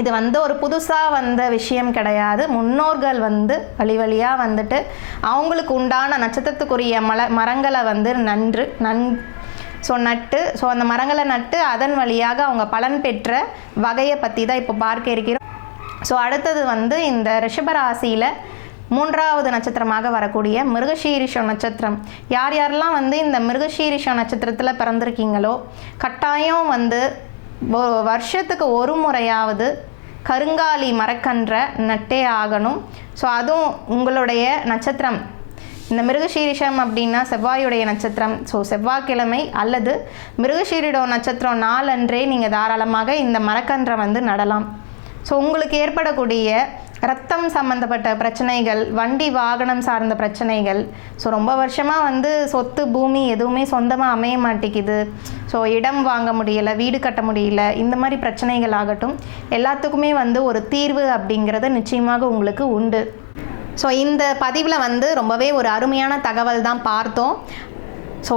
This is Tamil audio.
இது வந்து ஒரு புதுசாக வந்த விஷயம் கிடையாது. முன்னோர்கள் வந்து வழி வழியாக வந்துட்டு அவங்களுக்கு உண்டான நட்சத்திரத்துக்குரிய மல மரங்களை வந்து நன்று நன் ஸோ நட்டு ஸோ அந்த மரங்களை நட்டு அதன் வழியாக அவங்க பலன் பெற்ற வகையை பற்றி தான் இப்போ பார்க்க இருக்கிறோம். ஸோ அடுத்தது வந்து இந்த ரிஷபராசியில் மூன்றாவது நட்சத்திரமாக வரக்கூடிய மிருகசீரிஷம் நட்சத்திரம். யார் யாரெல்லாம் வந்து இந்த மிருகசீரிஷம் நட்சத்திரத்தில் பிறந்திருக்கீங்களோ கட்டாயம் வந்து வருஷத்துக்கு ஒரு முறையாவது கருங்காலி மரக்கன்றை நட்டே ஆகணும். ஸோ அதுவும் உங்களுடைய நட்சத்திரம். இந்த மிருகசீரிஷம் அப்படின்னா செவ்வாயுடைய நட்சத்திரம். ஸோ செவ்வாய்க்கிழமை அல்லது மிருகசீரிடோ நட்சத்திரம் நாளன்றே நீங்கள் தாராளமாக இந்த மரக்கன்றை வந்து நடலாம். ஸோ உங்களுக்கு ஏற்படக்கூடிய ரத்தம் சம்மந்தப்பட்ட பிரச்சனைகள் வண்டி வாகனம் சார்ந்த பிரச்சனைகள். ஸோ ரொம்ப வருஷமாக வந்து சொத்து பூமி எதுவுமே சொந்தமாக அமைய மாட்டேங்குது. ஸோ இடம் வாங்க முடியல வீடு கட்ட முடியல இந்த மாதிரி பிரச்சனைகள் ஆகட்டும். எல்லாத்துக்குமே வந்து ஒரு தீர்வு அப்படிங்கிறது நிச்சயமாக உங்களுக்கு உண்டு. ஸோ இந்த பதிவில் வந்து ரொம்பவே ஒரு அருமையான தகவல் தான் பார்த்தோம். ஸோ